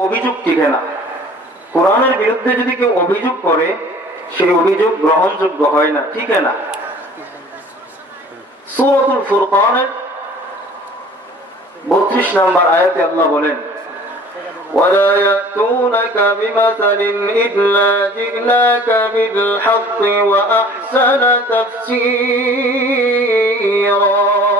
অভিযোগ টিকে না কোরআনের বিরুদ্ধে যদি কেউ অভিযোগ করে সেই অভিযোগ গ্রহণযোগ্য হয় না ঠিক না সুরতুল ফুরকানের বত্রিশ নম্বর আয়াতে আল্লাহ বলেন ولا يأتونك بمثل إلا جئناك بالحق وأحسن تفسيرا আল্লাহ বলেন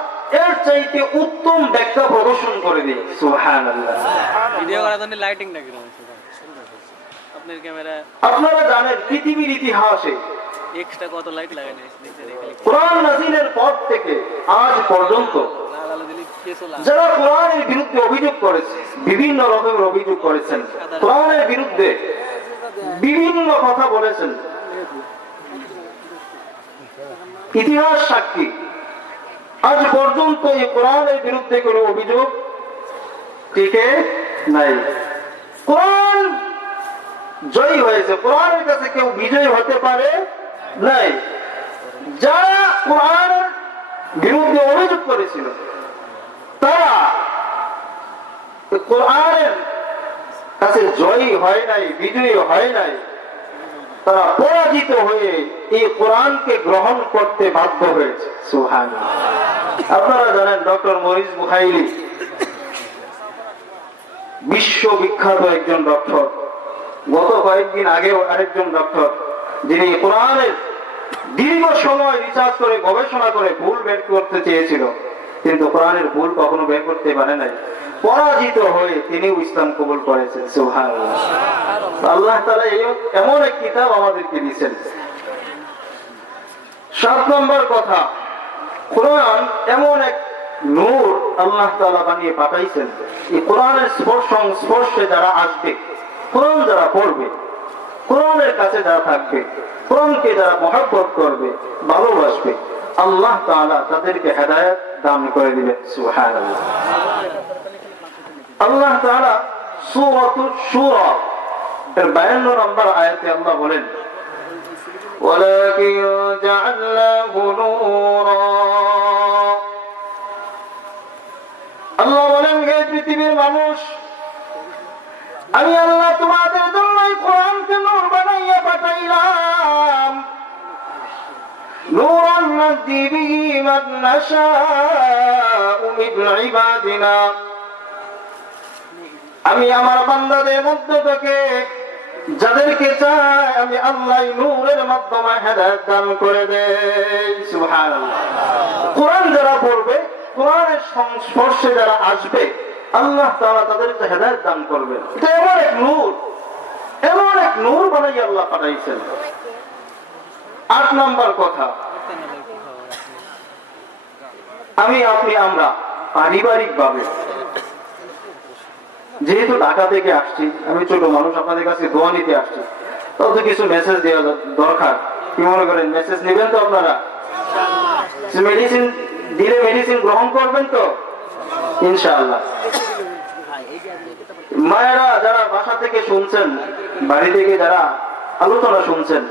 এর চাইতে উত্তম ব্যাখ্যা প্রদর্শন করে দিই সুবহানাল্লাহ। ভিডিও করার জন্য লাইটিং আপনার ক্যামেরা আপনারা জানেন পৃথিবীর ইতিহাসে এক্সট্রা কত লাইট লাগাই নিয়েছে নিচে রেখে কোরআন নাজিলের পর থেকে আজ পর্যন্ত যারা কোরআনের বিরুদ্ধে অভিযোগ করেছে বিভিন্ন রকমের অভিযোগ করেছেন কোরআনের বিরুদ্ধে বিভিন্ন কথা বলেছেন। ইতিহাস সাক্ষী। আজ পর্যন্ত এই কোরআনের বিরুদ্ধে কোনো অভিযোগ টিকে নাই। কোরআন জয়ী হয়েছে, কোরআনের কাছে কেউ বিজয়ী হতে পারে নাই। যারা কোরআনের বিরুদ্ধে অভিযোগ করেছিল, তারা কোরআনের কাছে জয়ী হয় নাই, বিজয়ী হয় নাই। তারা পরাজিত হয়ে এই কোরআনকে গ্রহণ করতে বাধ্য হয়েছে। সুহান আপনারা জানেন ডক্টর মরিস বুখাইলি বিশ্ববিখ্যাত একজন ডক্টর। গত কয়েকদিন আগেও আরেকজন ডক্টর, যিনি কোরআনের দীর্ঘ সময় রিসার্চ করে, গবেষণা করে ভুল বের করতে চেয়েছিল, কিন্তু কোরআনের ভুল কখনো বের করতে পারে নাই। পরাজিত হয়ে তিনিও ইসলাম কবুল করেছেন সুহান আল্লাহ তালা এমন এক কিতাব আমাদেরকে দিয়েছেন। সাত নম্বর কথা, কোরআন এমন এক নূর আল্লাহ তালা বানিয়ে পাঠাইছেন। এই কোরআনের স্পর্শ, সংস্পর্শে যারা আসবে, কোরআন যারা পড়বে, কোরআনের কাছে যারা থাকবে, কোরআনকে যারা মহাব্বত করবে, ভালোবাসবে, আল্লাহ তাআলা তাদেরকে হেদায়েত দান করে দিবেন, সুবহানাল্লাহ। আল্লাহ তাআলা সূরাতুশ শুরা এর 52 নম্বর আয়াতে আল্লাহ বলেন ولكن جعلناه نورا আল্লাহ বলেন হে পৃথিবীর মানুষ আমি আল্লাহ তোমাদের জন্য এই কোরআনকে নূর বানাইয়া পাঠাইলাম نورا نهدي به من نشاء من عبادنا আমি আমার বান্দাদের মধ্য থেকে যাদেরকে চাই, আমি আল্লাহ নূরের মাধ্যমে হেদায়েত দান করে দেই। কোরআন যারা পড়বে কোরআনের সংস্পর্শে যারা আসবে, আল্লাহ তারা তাদেরকে হেদায়েত দান করবে। এটা এমন এক নূর। এমন এক নূর বানাই আল্লাহ পাঠাইছেন। আট নম্বর কথা। আমি, আপনি, আমরা পারিবারিক ভাবে যেহেতু ঢাকা থেকে আসছি আমি ছোট মানুষ আপনাদের কাছে দোয়া নিতে আসছি। তত কিছু মেসেজ দেওয়া দরকার। কি মনে করেন মেসেজ নেবেন তো আপনারা? মেডিসিন দিলে মেডিসিন গ্রহণ করবেন তো? ইনশাআল্লাহ। মায়েরা যারা বাসা থেকে শুনছেন বাড়ি থেকে যারা আলোচনা শুনছেন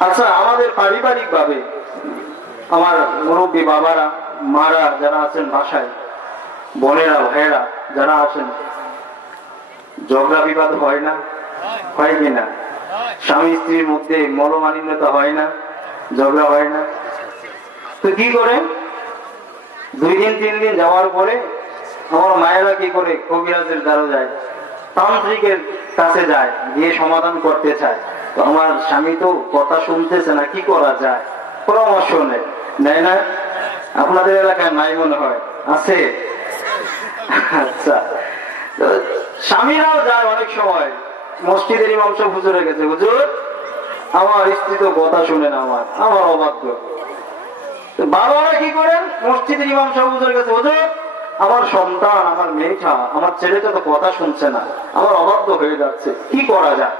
আচ্ছা আমাদের পারিবারিক ভাবে আমার মুরব্বী বাবারা মারা যারা আছেন বাসায় বোনেরা ভাইয়েরা যারা আছেন, ঝগড়া বিবাদ হয় না? হয় কিনা স্বামী স্ত্রীর মধ্যে মনোমালিন্যতা হয় না? ঝগড়া হয় না? তো কি করে? দুই দিন, তিন দিন যাওয়ার পরে আমার মায়েরা কি করে? কবিরাজের দ্বারা যায়, তান্ত্রিকের কাছে যায়, গিয়ে সমাধান করতে চায়। তো আমার স্বামী তো কথা শুনতেছে না, কি করা যায়? পরামর্শ নেয় না? আপনাদের এলাকায় নাই মনে হয়? আছে? আচ্ছা। স্বামীরাও যায় অনেক সময়। মসজিদের ইমাম সাহেব হুজুরে গেছে হুজুর, আমার স্ত্রী তো কথা শুনে না আমার আমার অবাধ্য। বাবারা কি করেন? মসজিদের ইমাম সাহেব হুজুরের কাছে, হুজুর, আমার সন্তান, আমার মেয়েটা, আমার ছেলেটা তো কথা শুনছে না, আমার অবাধ্য হয়ে যাচ্ছে, কি করা যায়?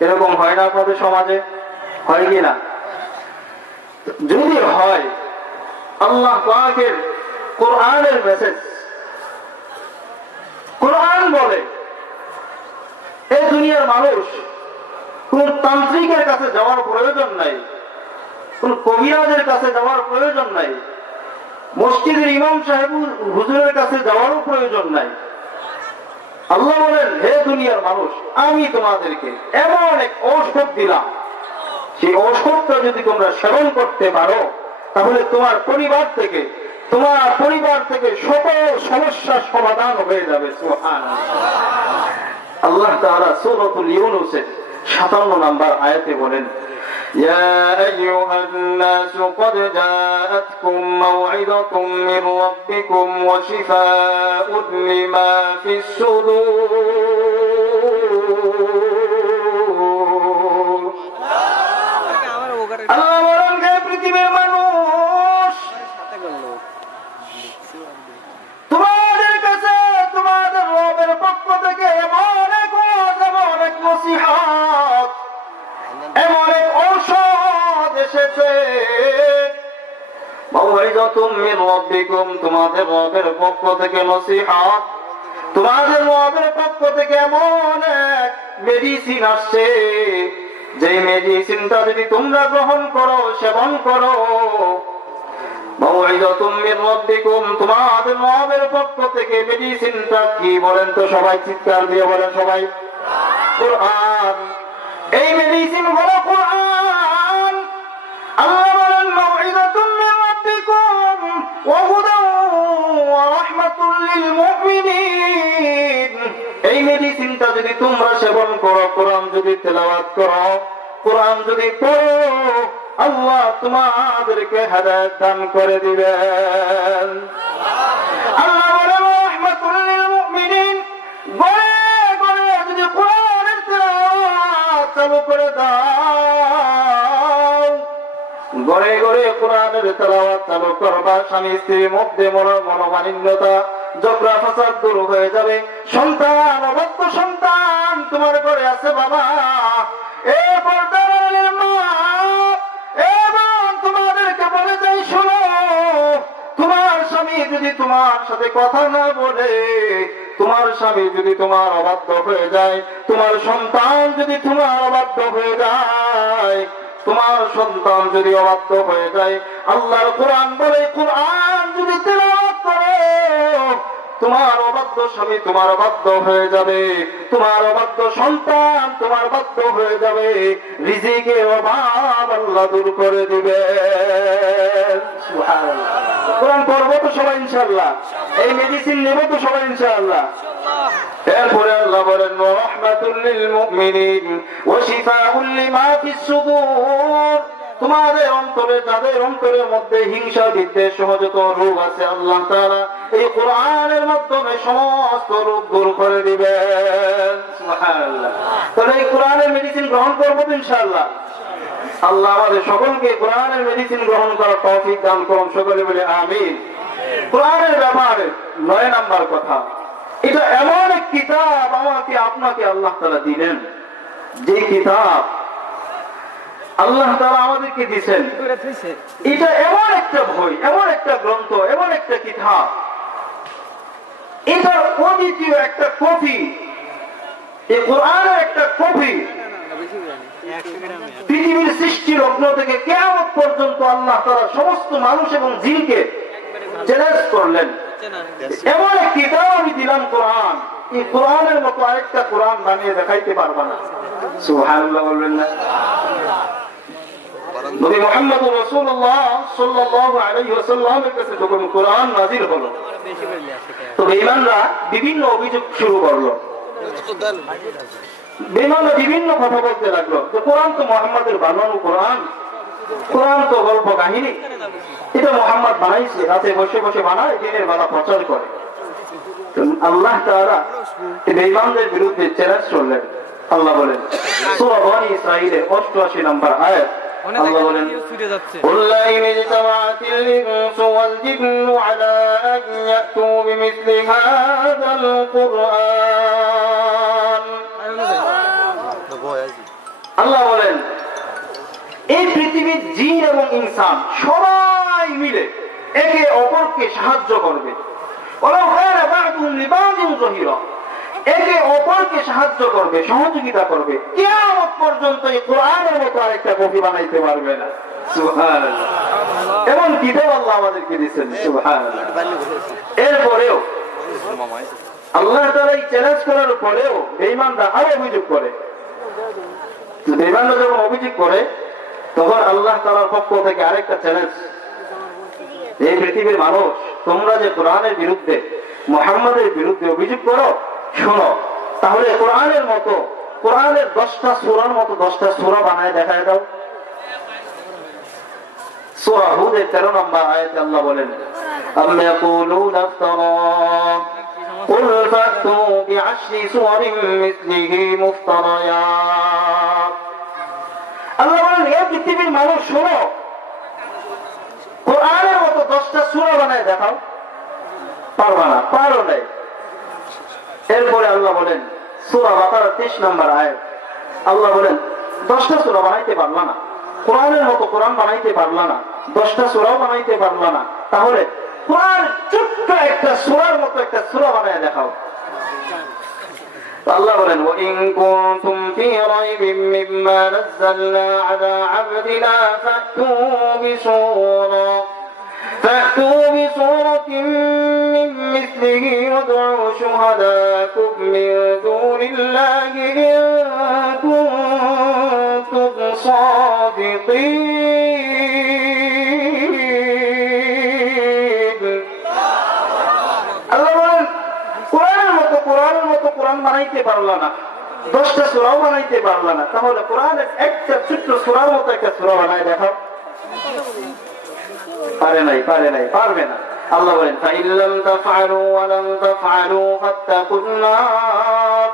এরকম হয় না আপনাদের সমাজে? হয় কি না? যদি হয়, আল্লাহ পাকের কোরআনের মেসেজ কোরআন বলে এই দুনিয়ার মানুষ, কোন তান্ত্রিকের কাছে যাওয়ার প্রয়োজন নাই, কোন কবিরাজের কাছে যাওয়ার প্রয়োজন নাই, মসজিদের ইমাম সাহেব হুজুরের কাছে যাওয়ারও প্রয়োজন নাই। আল্লাহ বলেন, হে দুনিয়ার মানুষ, আমি তোমাদেরকে এমন এক ঔষধ দিলাম। সেই ঔষধটা যদি তোমরা সেবন করতে পারো, তাহলে তোমার পরিবার থেকে তোমার পরিবার থেকে সকল সমস্যার সমাধান হয়ে যাবে সুবহানাল্লাহ। আল্লাহ তাআলা সূরাতুল ইউনূসের 57 নাম্বার আয়াতে বলেন يا أيها الناس قد جاءتكم موعظة من ربكم وشفاء لما في الصدور পক্ষ থেকে এমন এক এমন এক নসিহত, এমন এক ঔষধ এসেছে। তোমাদের রবের পক্ষ থেকে নসিহত, তোমাদের রবের পক্ষ থেকে এমন এক মেডিসিন আসছে। যে মেডিসিনটা যদি তোমরা গ্রহণ করো, সেবন করো তোমাদের কি বলেন তো সবাই চিৎকার দিয়ে বলেন সবাই। এই বলেন মাউইযাতুম মিন রাব্বিকুম ওয়া হুদান ওয়া মেডিসিনটা যদি তোমরা সেবন করো, কোরআন যদি তেলাওয়াত করো কোরআন যদি পড়ো আল্লাহ তোমাদেরকে হেদায়েত দান করে দিবেন। চালু করে গড়ে গড়ে চালু করবা মধ্যে হয়ে যাবে। সন্তান সন্তান তোমার ঘরে আছে বাবা। এ যদি তোমার সাথে কথা না বলে, তোমার স্বামী যদি তোমার অবাধ্য হয়ে যায়, তোমার সন্তান যদি তোমার অবাধ্য হয়ে যায়, তোমার সন্তান যদি অবাধ্য হয়ে যায়, আল্লাহর কোরআন বলে, কোরআন যদি তোমার অবাধ্য স্বামী তোমার অবাধ্য হয়ে যাবে। তোমার অবাধ্য সন্তান তোমার বাধ্য হয়ে যাবে। রিজিকের অভাব আল্লাহ দূর করে দিবে কোরআন পড়ব তো সবাই ইনশাল্লাহ এই মেডিসিন নেব তো সবাই ইনশাল্লাহ এরপরে আল্লাহ বলেন রহমাতুল লিল মুমিনিন ওয়া শিফাউল লিমা ফিস সুদূর। তোমাদের অন্তরে যাদের অন্তরের মধ্যে হিংসা বিদ্বেষ সহ যত রোগ আছে আল্লাহ তাআলা। এই কোরআনের মাধ্যমে সমস্ত রোগ দূর করে দিবেন তাহলে এই কোরআনের মেডিসিন গ্রহণ করব তো ইনশাআল্লাহ। আল্লাহ আমাদের সকলকে কোরআনের মেডিসিন গ্রহণ করার তৌফিক দান করুন, সকলে বলে আমিন। কোরআনের ব্যাপারে নয় নাম্বার কথা, এটা এমন এক কিতাব আমাকে, আপনাকে আল্লাহ তাআলা দিলেন। যে কিতাব আল্লাহ তাআলা আমাদেরকে থইছে এটা এমন একটা বই এমন একটা গ্রন্থ এমন একটা কিতাব। এটার অদ্বিতীয় একটা কপি। এই কোরআনের একটা কপি। পৃথিবীর সৃষ্টি লগ্ন থেকে কেমন পর্যন্ত আল্লাহ তারা সমস্ত মানুষ এবং জিনকে চ্যালেঞ্জ করলেন। এমন এক কিতাব আমি দিলাম কোরআন। এই কোরআনের মতো আরেকটা কোরআন বানিয়ে দেখাইতে পারবা না। সুবহানাল্লাহ বলবেন না? নবী রাসূলুল্লাহ সাল্লাল্লাহু আলাইহি ওয়াসাল্লামের কাছে যখন কোরআন নাযিল হলো, তো বেঈমানরা বিভিন্ন অভিযোগ শুরু করল। বেঈমানরা বিভিন্ন কথা বলতে লাগল যে কোরআন তো মুহাম্মাদের বানানো কোরআন কোরআন তো গল্প কাহিনী। এটা মোহাম্মদ বানাইছে, রাতে বসে বসে বানায়, দিনের বেলা প্রচার করে। আল্লাহ এই বেঈমানদের বিরুদ্ধে চ্যালেঞ্জ করলেন আল্লাহ বলেন, সূরা বনী ইসরাঈলের 88 নম্বর আয়াত। ওখানে আল্লাহ দেখেন বলেন নিউজ ছুটে যাচ্ছে قل لئن اجتمعت الإنس والجن على أن يأتوا بمثل هذا القرآن আল্লাহ বলেন এই পৃথিবীর জিন এবং ইনসান সবাই মিলে একে অপরকে সাহায্য করবে ওলাও কানা বা'দুহুম লিবা'দিন যহিরা। একে অপরকে সাহায্য করবে, সহযোগিতা করবে। কিয়ামত পর্যন্ত এই কোরআনের মতো আরেকটা কপি বানাইতে পারবে না। সুবহানাল্লাহ। এমন কিতাব আল্লাহ আমাদেরকে দিচ্ছেন এরপরেও আল্লাহ তাআলা এই চ্যালেঞ্জ করার পরেও বেঈমানরা আরও অভিযোগ করে। বেঈমানরা যখন অভিযোগ করে, তখন আল্লাহ তাআলার পক্ষ থেকে আরেকটা চ্যালেঞ্জ এই পৃথিবীর মানুষ, তোমরা যে কোরআনের বিরুদ্ধে, মোহাম্মদের বিরুদ্ধে অভিযোগ করো শোনো তাহলে কোরআনের মতো কোরআনের দশটা সুরার মতো দশটা সুরা বানায় দেখায় দাও সূরা হুদের 13 নম্বর আয়াতে আল্লাহ বলেন আম ইয়াকুলুনা ইফতারা قل فأتوا بعشر سور مثله مفتريات আল্লাহ বলেন এ পৃথিবীর মানুষ শোনো কোরআনের মতো দশটা সূরা বানায় দেখাও পারবা না পারো নাই এরপরে আল্লাহ বলেন সূরা বাকারা 23 নম্বর আয়াত আল্লাহ বলেন দশটা সূরা বানাইতে পারলা না কোরআনের মতো কোরআন বানাইতে পারলা না দশটা সূরাও বানাইতে পারলা না তাহলে কোরআন ছোট্ট একটা সূরার মতো একটা সূরা বানায় দেখাও আল্লাহ বলেন وإن كنتم في ريب مما نزلنا على عبدنا فأتوا بسورة فأتوا بسورة من مثله وادعوا شهداءكم من دون الله إن كنتم صادقين আল্লাহ বলেন কোরআনের মতো কোরআনের মতো কোরআন বানাইতে পারলা না দশটা সুরাও বানাইতে পারলা না তাহলে কোরআনের একটা ছোট্ট সুরার মতো একটা সুরা বানাই দেখাও পারে নাই পারে নাই, পারবে না। আল্লাহ বলেন ফাইল্লাম তাফআলু ওয়া লাম তাফআলু ফাত্তাকুন নার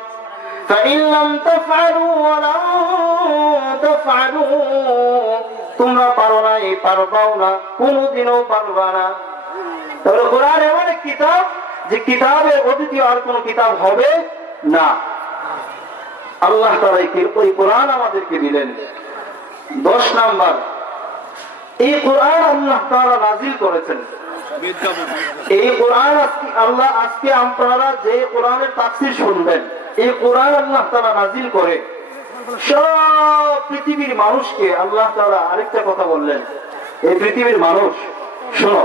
ফাইল্লাম তাফআলু ওয়া লাম তাফআলু। তোমরা পারো না পারবাও না, কোনোদিনও পারবা না। তাহলে কোরআন এমন এক কিতাব, যে কিতাবের অদ্বিতীয় আর কোন কিতাব হবে না। আল্লাহ তারা ওই কোরআন আমাদেরকে দিলেন। দশ নাম্বার এই কোরআন আল্লাহ তারা নাজিল করেছেন। এই কোরআন আল্লাহ আজকে আপনারা যে কোরআনের শুনবেন, এই কোরআন আল্লাহ তারা নাজিল করে সব পৃথিবীর মানুষকে আল্লাহ তারা আরেকটা কথা বললেন। এই পৃথিবীর মানুষ, শোনো,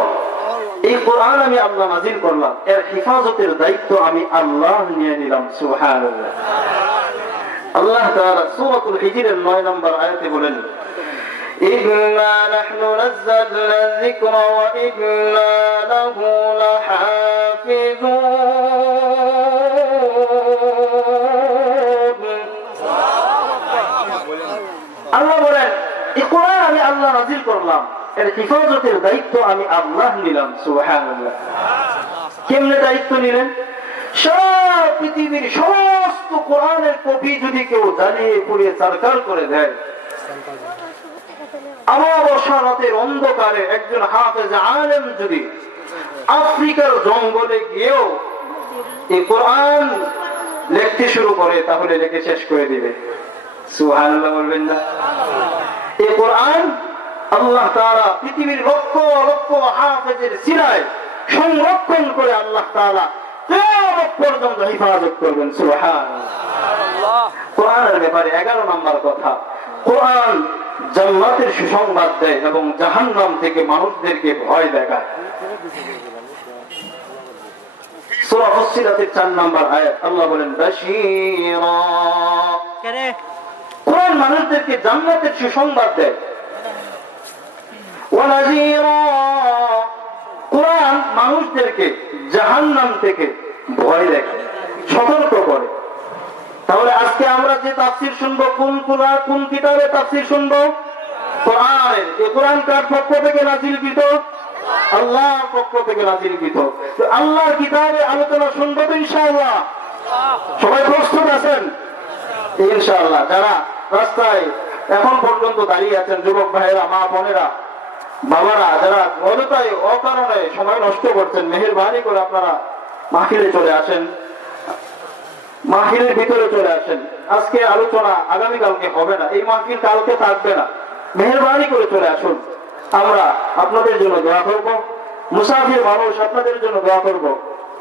এই কোরআন আমি আল্লাহ নাজিল করলাম, এর হেফাজতের দায়িত্ব আমি আল্লাহ নিয়ে নিলাম, সুবহানাল্লাহ। আল্লাহ তাআলা সূরাতুল হিজরের 9 নম্বর আয়াতে বলেন إنا نحن نزلنا الذكر وإنا له لحافظون আল্লাহ বলেন এই কোরআন আমি আল্লাহ নাজিল করলাম এর হেফাজতের দায়িত্ব আমি আল্লাহ নিলাম সুবহানাল্লাহ কেমনে দায়িত্ব নিলেন সব পৃথিবীর সমস্ত কোরআনের কপি যদি কেউ জ্বালিয়ে পুড়িয়ে চারকার করে দেয় আমাবস্যা রাতের অন্ধকারে একজন হাফেজ আলেম যদি আফ্রিকার জঙ্গলে গিয়েও এই কোরআন লিখতে শুরু করে তাহলে লিখে শেষ করে দিবে। সুবহানাল্লাহ বলবেন না? এই কোরআন আল্লাহ তাআলা পৃথিবীর লক্ষ লক্ষ হাফেজের সিনায় সংরক্ষণ করে আল্লাহ তাআলা কিয়ামত পর্যন্ত হেফাজত করবেন। সুবহানাল্লাহ। কোরআনের ব্যাপারে এগারো নম্বর কথা কোরআন জান্নাতের সুসংবাদ দেয় এবং জাহান্নাম থেকে মানুষদেরকে ভয় দেখায়। সূরা ফুসসিলাতের 4 নম্বর আয়াত আল্লাহ বলেন বাশীরা। কোরআন মানুষদেরকে জান্নাতের সুসংবাদ দেয়। কোরআন মানুষদেরকে জাহান্নাম থেকে ভয় দেখায় সতর্ক করে তাহলে আজকে তাফসির শুনব, কোন কোরআন কোন কিতাবে তাফসির শুনব? এখন পর্যন্ত দাঁড়িয়ে আছেন, যুবক ভাইয়েরা, মা বোনেরা, বাবারা, যারা অযথায় অকারণে সময় নষ্ট করছেন, মেহেরবানি করে আপনারা মাহিলে চলে আসেন, মাহিরের ভিতরে চলে আসেন। আজকে আলোচনা আগামীকালকে হবে না। এই মাহফিল কালকে থাকবে না। মেহরবানি করে চলে আসুন। আমরা আপনাদের জন্য দোয়া করব। মুসাফির মানুষ আপনাদের জন্য দোয়া করব।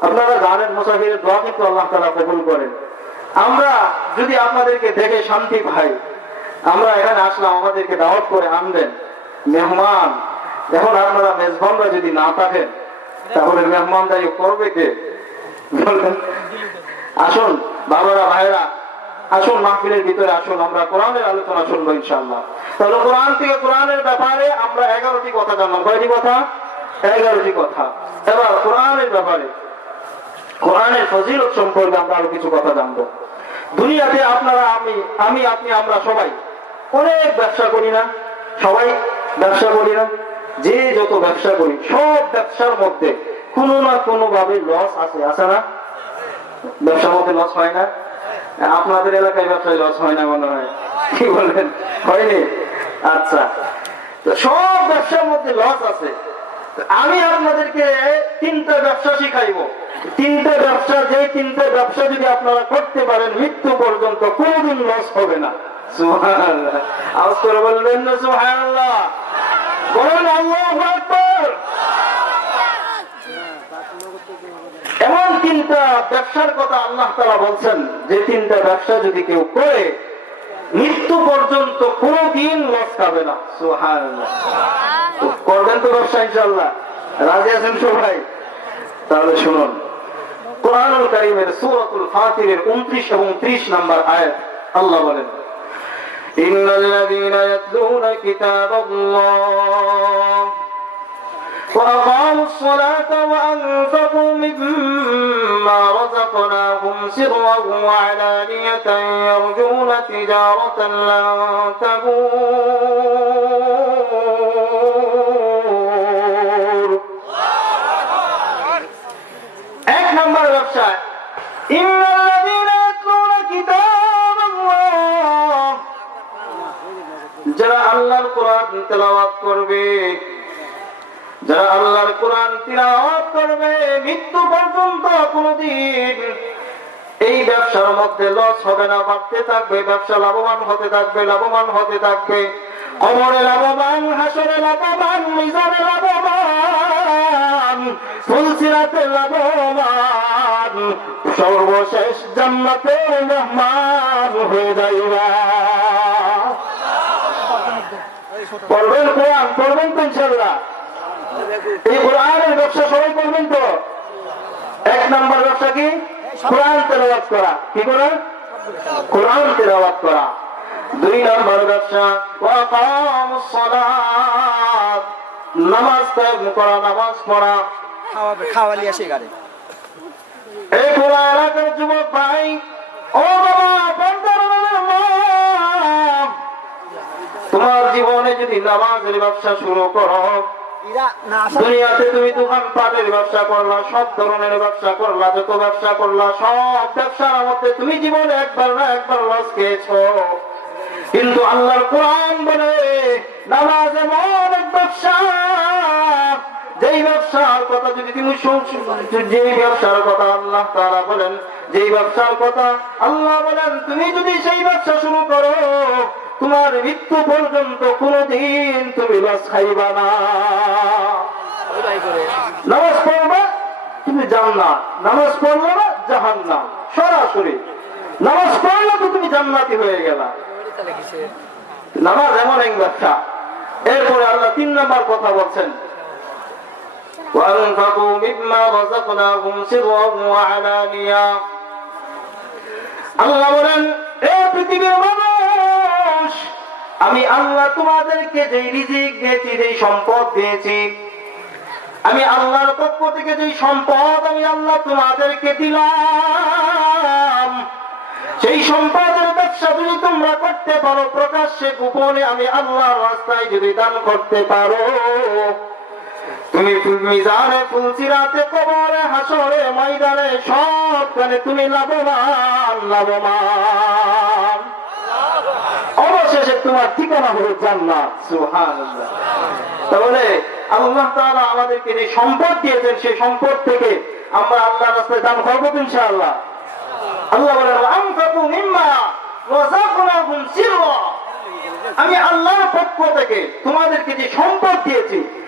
আপনারা জানেন মুসাফিরের দোয়া কিন্তু আল্লাহ তালা কবুল করেন। আমরা যদি আপনাদেরকে দেখে শান্তি পাই, আমরা এখানে আসলাম, আমাদেরকে দাওয়াত করে আনবেন। মেহমান, এখন আপনারা মেজবানরা যদি না থাকেন, তাহলে মেহমানদারি করবে কে? আসুন, বাবারা ভাইরা আসুন মাহফিলের ভিতরে আসুন, আমরা কোরআনের আলোচনা শুনব ইনশাল্লাহ তাহলে কোরআন থেকে কোরআনের ব্যাপারে আমরা এগারোটি কথা জানলাম। কয়টি কথা? এগারোটি কথা। এবার কোরআনের ব্যাপারে। কোরআনের ফজিলত সম্পর্কে আমরা আরও কিছু কথা জানব। দুনিয়াতে আপনারা, আমি আমি, আপনি, আমরা সবাই অনেক ব্যবসা করি না। সবাই ব্যবসা করি না। যে যত ব্যবসা করি, সব ব্যবসার মধ্যে কোনো না কোনো ভাবে লস আছে আছে না? ব্যবসার মধ্যে লস হয় না। আপনাদের এলাকায় ব্যবসায় লস হয় না মনে হয়? কি বলবেন হয়নি? আচ্ছা। সব ব্যবসার মধ্যে লস আছে। আমি আপনাদেরকে তিনটা ব্যবসা শিখাইবো। তিনটা ব্যবসা যে তিনটা ব্যবসা যদি আপনারা করতে পারেন, মৃত্যু পর্যন্ত কোনদিন লস হবে না। সুবহানাল্লাহ। আওয়াজ করে বলবেন না সুবহানাল্লাহ বলেন আল্লাহু আকবার এমন তিনটা ব্যবসার কথা আল্লাহ তালা বলছেন যে তিনটা ব্যবসা যদি কেউ করে মৃত্যু পর্যন্ত কোনদিন লস খাবে না সুবহানাল্লাহ করবেন তো ব্যবসা ইনশাল্লাহ রাজি আছেন সবাই তাহলে শুনুন কোরআনুল কারিমের সূরাতুল ফাতিরের 29 এবং 30 নম্বর আয়াত আল্লাহ বলেন إن الذين يتلون كتاب الله وأقاموا الصلاة وأنفقوا مما رزقناهم سرا وعلانية يرجون تجارة لن تبور এক নম্বর ব্যবসা ইন্নাল্লাযীনা ইয়াতলুনা কিতাবাল্লাহ যারা আল্লাহর কোরআন তেলাওয়াত করবে যারা আল্লাহর কোরআন তিলাওয়াত করবে মৃত্যু পর্যন্ত কোনদিন এই ব্যবসার মধ্যে লস হবে না বাড়তে থাকবে ব্যবসা লাভবান হতে থাকবে লাভবান হতে থাকবে। কবরে লাভবান হাসরে লাভবান মিজানে লাভবান ফুলসিরাতে লাভবান সর্বশেষ জান্নাতের মেহমান হয়ে যাইবা পড়বেন কোরআন পড়বেন তো ইনশাল্লাহ এই কোরআনের ব্যবসা সবাই করবেন তো? এক নম্বর ব্যবসা কি? কোরআন তেলাওয়াত করা। কি করা? কোরআন তেলাওয়াত করা। দুই নম্বর ব্যবসা নামাজ কায়েম করা নামাজ পড়া। খাওয়াবে খাওয়ালি আসে গাড়ি এই এলাকার যুবক ভাই ও বাবা বন্ধুর তোমার জীবনে যদি নামাজের ব্যবসা শুরু করো দুনিয়াতে তুমি দোকান পাটের ব্যবসা করলা, সব ধরনের ব্যবসা করলা, যত ব্যবসা করলা, সব ব্যবসার মধ্যে তুমি জীবনে একবার না একবার লস খেয়েছো। কিন্তু আল্লাহর কোরআন বলে, নামাজ এমন এক ব্যবসা, যেই ব্যবসার কথা যদি তুমি যেই ব্যবসার কথা আল্লাহ তারা বলেন, যেই ব্যবসার কথা আল্লাহ বলেন, তুমি যদি সেই ব্যবসা শুরু করো, তোমার মৃত্যু পর্যন্ত কোনদিন তুমি লস খাইবা না। নামাজ পড়বা তুমি জান্নাত নামাজ পড়লো না জাহান্নাম সরাসরি নামাজ পড়লে তো তুমি জান্নাতি হয়ে গেলা নামাজ এমন এক ব্যবসা এরপরে আল্লাহ তিন নম্বর কথা বলছেন وأنفقوا مما رزقناهم سرا وعلانية আল্লাহ বলেন এ পৃথিবীর মানুষ আমি আল্লাহ তোমাদেরকে যে রিজিক দিয়েছি যে সম্পদ দিয়েছি আমি আল্লাহর পক্ষ থেকে যে সম্পদ আমি আল্লাহ তোমাদেরকে দিলাম, সেই সম্পদের ব্যবসা যদি তোমরা করতে পারো, প্রকাশ্যে গোপনে আমি আল্লাহর রাস্তায় যদি দান করতে পারো, তুমি মিজানে ফুলসিরাতে কবরে, হাসরে, ময়দানে সবখানে তুমি লাভবান লাভবান। অবশেষে তোমার ঠিকানা হলো জান্নাত, সুবহানাল্লাহ। তাহলে আল্লাহ আমাদেরকে যে সম্পদ দিয়েছেন, সেই সম্পদ থেকে আমরা আল্লাহ রাস্তায় দান করব ইনশাআল্লাহ। আল্লাহ আমি আল্লাহর পক্ষ থেকে তোমাদেরকে যে সম্পদ দিয়েছি